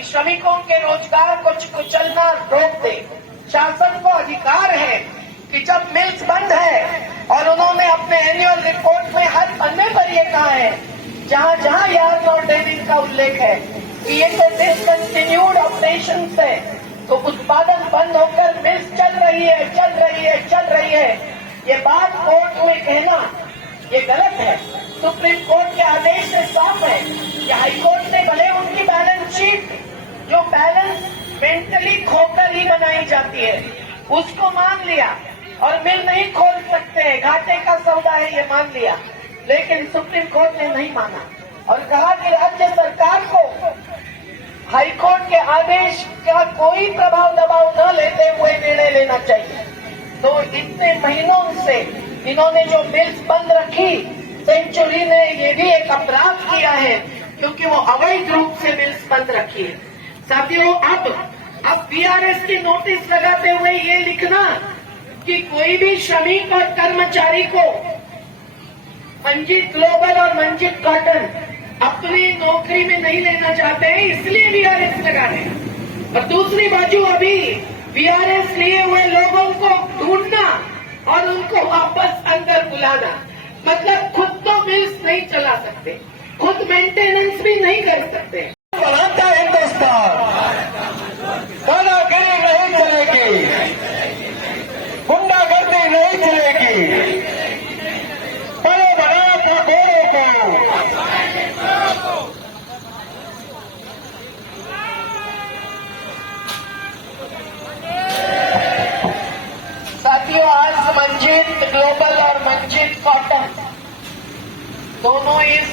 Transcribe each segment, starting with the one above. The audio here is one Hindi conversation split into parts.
कि श्रमिकों के रोजगार को कुचलना रोक दे। शासन को अधिकार है कि जब मिल्स बंद है, और उन्होंने अपने एनुअल रिपोर्ट में हर पन्ने पर यह कहा है, जहां जहां यार्ड और डेनिंग का उल्लेख है कि ये तो डिसकंटिन्यूड ऑपरेशन है, तो उत्पादन बंद होकर मिल्स चल रही है। ये बात कोर्ट में कहना ये गलत है। सुप्रीम कोर्ट के आदेश से साफ है कि हाईकोर्ट ने भले उनकी बैलेंस शीट जो बैलेंस मेंटली खोकर ही बनाई जाती है उसको मान लिया, और मिल नहीं खोल सकते, घाटे का सौदा है ये मान लिया, लेकिन सुप्रीम कोर्ट ने नहीं माना और कहा कि राज्य सरकार को हाईकोर्ट के आदेश का कोई प्रभाव दबाव न लेते हुए निर्णय लेना चाहिए। तो इतने महीनों से इन्होंने जो मिल्स बंद रखी, सेंचुरी ने ये भी एक अपराध किया है क्योंकि वो अवैध रूप से मिल्स बंद रखी है। साथियों, अब बीआरएस की नोटिस लगाते हुए ये लिखना कि कोई भी श्रमिक और कर्मचारी को मंजीत ग्लोबल और मंजीत कॉटन अपनी नौकरी में नहीं लेना चाहते हैं, इसलिए बीआरएस लगा रहे हैं। और दूसरी बाजू अभी बीआरएस लिए हुए लोगों को ढूंढना और उनको वापस अंदर बुलाना, मतलब खुद तो मिल्स नहीं चला सकते, खुद मेंटेनेंस भी नहीं कर सकते। बनाता हिंदुस्तान, दादागिरी नहीं चलेगी, गुंडागर्दी नहीं चलेगी, बड़े बड़ा ठगोरों को साथियों, आज मंजीत ग्लोबल और मंजीत कॉटन दोनों इस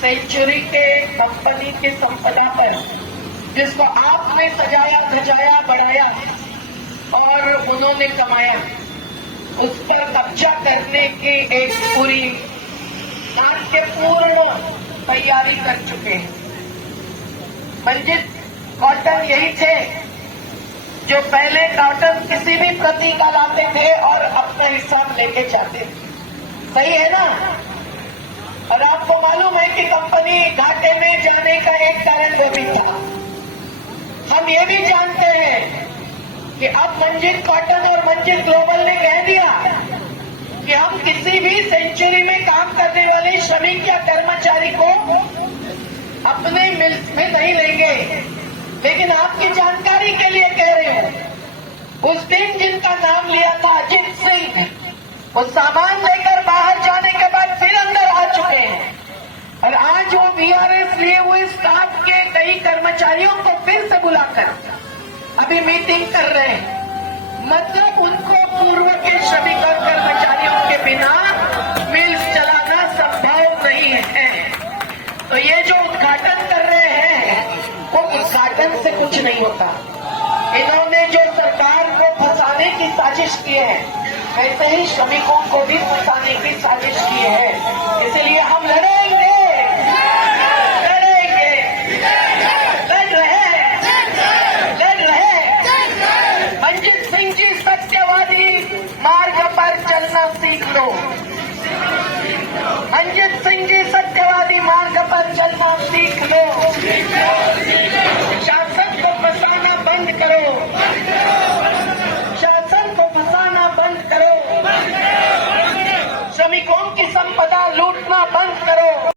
सेंचुरी के कंपनी की संपदा पर, जिसको आपने सजाया धजाया बढ़ाया और उन्होंने कमाया, उस पर कब्जा करने की एक पूरी नाट्यपूर्ण तैयारी कर चुके हैं। मंजीत कॉटन यही थे जो पहले कॉटन किसी भी प्रति का लाते थे और अपना हिसाब लेके जाते थे, सही है ना? और आपको मालूम है कि कंपनी घाटे में जाने का एक कारण वो भी था। हम ये भी जानते हैं कि अब मंजीत कॉटन और मंजीत ग्लोबल ने कह दिया कि हम किसी भी सेंचुरी में काम करने वाले श्रमिक या कर्मचारी को अपने मिल्स में नहीं लेंगे। लेकिन आपकी जानकारी के लिए कह रहे हूं, उस दिन जिनका नाम लिया था अजीत सिंह, वो सामान लेकर बाहर जाने के बाद फिर अंदर आ चुके हैं, और आज वो बीआरएस लिए हुए स्टाफ के कई कर्मचारियों को फिर से बुलाकर अभी मीटिंग कर रहे हैं। मतलब उनको पूर्व के श्रमिक और कर्मचारियों के बिना मिल्स चलाना संभव नहीं है। तो ये जो उद्घाटन कर रहे हैं वो उद्घाटन से कुछ नहीं होता। इन्होंने जो सरकार को फंसाने की साजिश की है, वैसे ही श्रमिकों को भी फंसाने की साजिश की है। इसलिए हम लड़ेंगे।